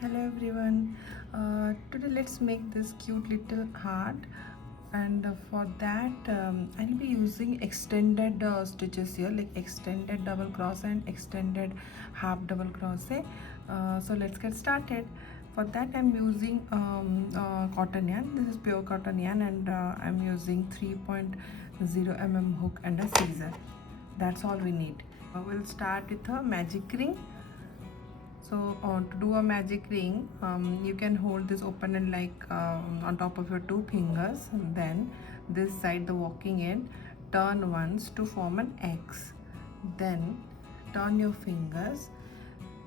Hello everyone. Today let's make this cute little heart, and for that I'll be using extended stitches here, like extended double crochet and extended half double crochet. So let's get started. For that I'm using cotton yarn. This is pure cotton yarn, and I'm using 3.0 mm hook and a scissor. That's all we need. We'll start with a magic ring. So to do a magic ring, you can hold this open and on top of your two fingers. Then this side, the walking end, turn once to form an X. Then turn your fingers.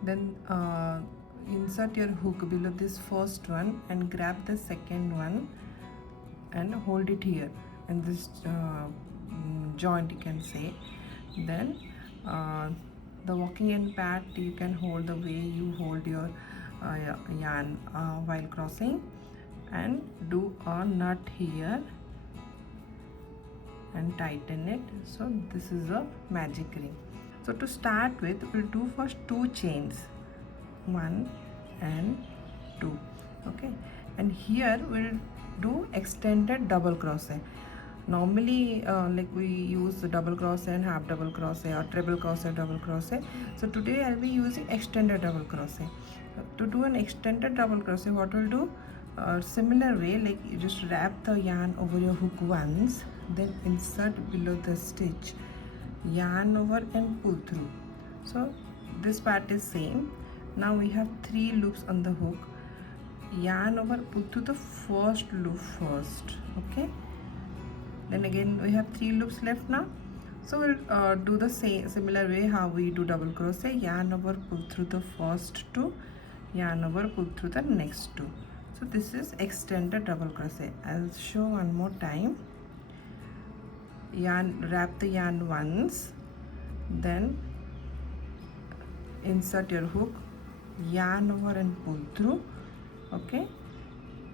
Then insert your hook below this first one and grab the second one and hold it here in this joint, you can say. Then the walking end part you can hold the way you hold your yarn while crossing, and do a knot here and tighten it. So this is a magic ring. So to start with, we'll do first 2 chains, 1 and 2. Okay, and here we'll do extended double crochet. Normally we use the double crochet and half double crochet, or treble crochet, double crochet. So today I'll be using extended double crochet. To do an extended double crochet, what we'll do, similar way, like you just wrap the yarn over your hook once, then insert below the stitch, yarn over and pull through. So this part is same. Now we have 3 loops on the hook, yarn over, pull through the first loop first. Okay, then again we have 3 loops left now. So we'll do the same similar way how we do double crochet, yarn over, pull through the first 2, yarn over, pull through the next 2. So this is extended double crochet. I'll show one more time. Wrap the yarn once, then insert your hook, yarn over and pull through. Okay,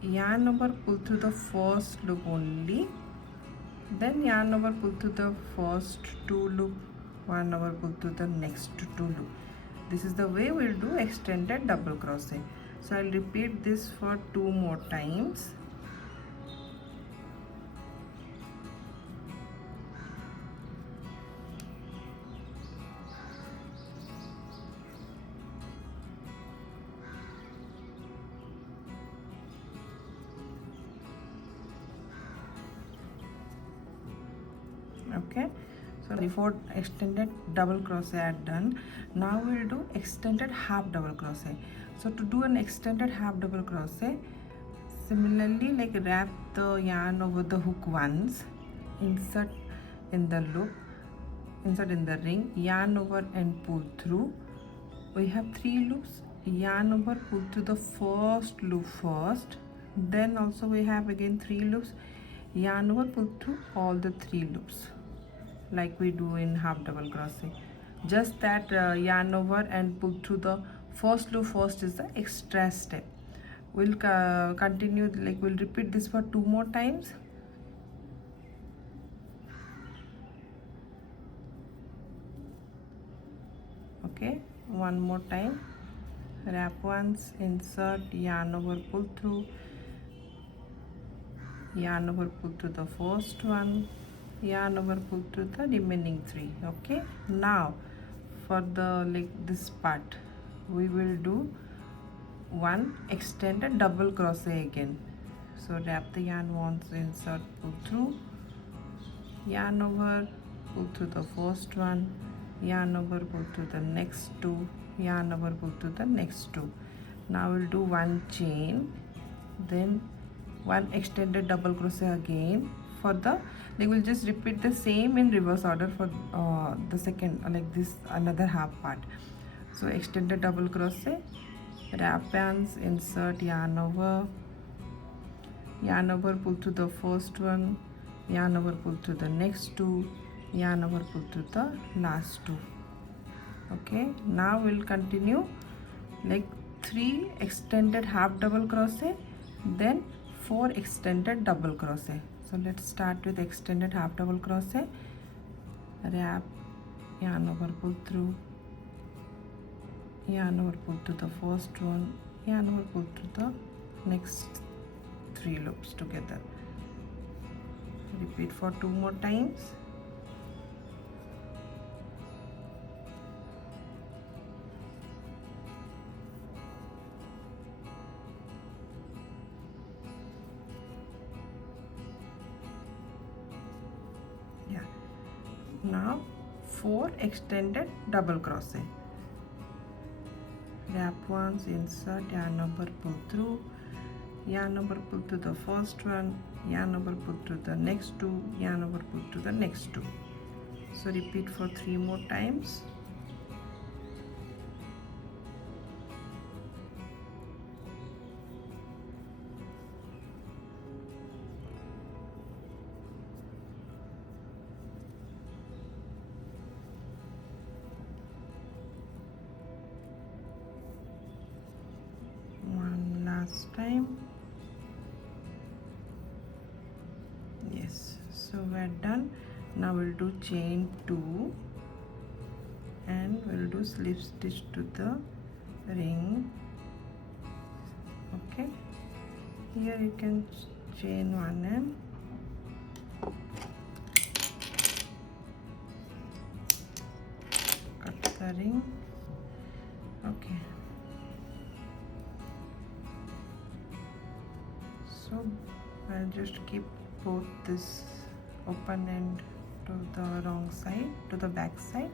yarn over, pull through the first loop only, then yarn over, pull through the first 2 loop, yarn over, pull through the next 2 loop. This is the way we'll do extended double crochet. So I'll repeat this for 2 more times. Okay, so before extended double crochet are done, now we'll do extended half double crochet. So to do an extended half double crochet, similarly, like wrap the yarn over the hook once, insert in the loop, insert in the ring, yarn over and pull through. We have 3 loops, yarn over, pull through the first loop first, then also we have again 3 loops, yarn over, pull through all the 3 loops like we do in half double crochet. Just that yarn over and pull through the first loop first is the extra step. We'll continue, like we'll repeat this for 2 more times. Okay, one more time. Wrap once, insert, yarn over, pull through, yarn over, pull through the first one, yarn over, pull through the remaining 3. Okay, now for the this part we will do 1 extended double crochet again. So wrap the yarn once, insert, pull through, yarn over, pull through the first one, yarn over, pull through the next 2, yarn over, pull through the next 2. Now we'll do 1 chain, then 1 extended double crochet again. For the, we'll just repeat the same in reverse order for the second, like this another half part. So extended double crochet, wrap yarns, insert, yarn over, pull through the first one, yarn over, pull through the next 2, yarn over, pull through the last 2. Okay, now we'll continue like 3 extended half double crochet, then 4 extended double crochet. So let's start with extended half double crochet. Wrap, yarn over, pull through, yarn over, pull to the first one, yarn over, pull through the next 3 loops together. Repeat for 2 more times. Yeah. Now 4 extended double crochet. Wrap once, insert, yarn over, pull through, yarn over, pull through the first one, yarn over, pull through the next 2, yarn over, pull through the next 2. So repeat for 3 more times. One last time. Yes, so we're done. Now we'll do chain 2 and we'll do slip stitch to the ring. Okay, here you can chain 1 and cut the ring. Okay, so I'll just keep both this open end to the wrong side, to the back side.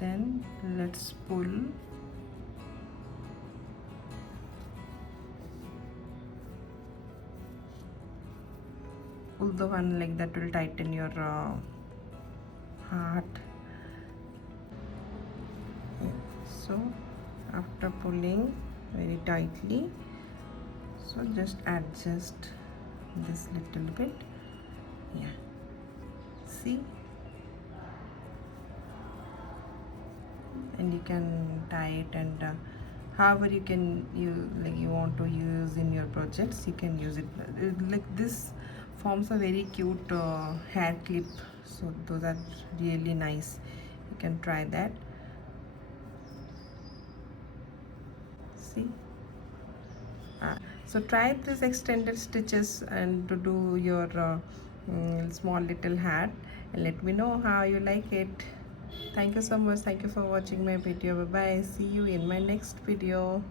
Then let's pull the one like that will tighten your heart. So after pulling very tightly, so just adjust this little bit. Yeah, see, and you can tie it, and however you want to use in your projects, you can use it. Like this forms a very cute hair clip, so those are really nice. You can try that. See, so try this extended stitches and to do your small little hat, and let me know how you like it. Thank you so much. Thank you for watching my video. Bye bye. See you in my next video.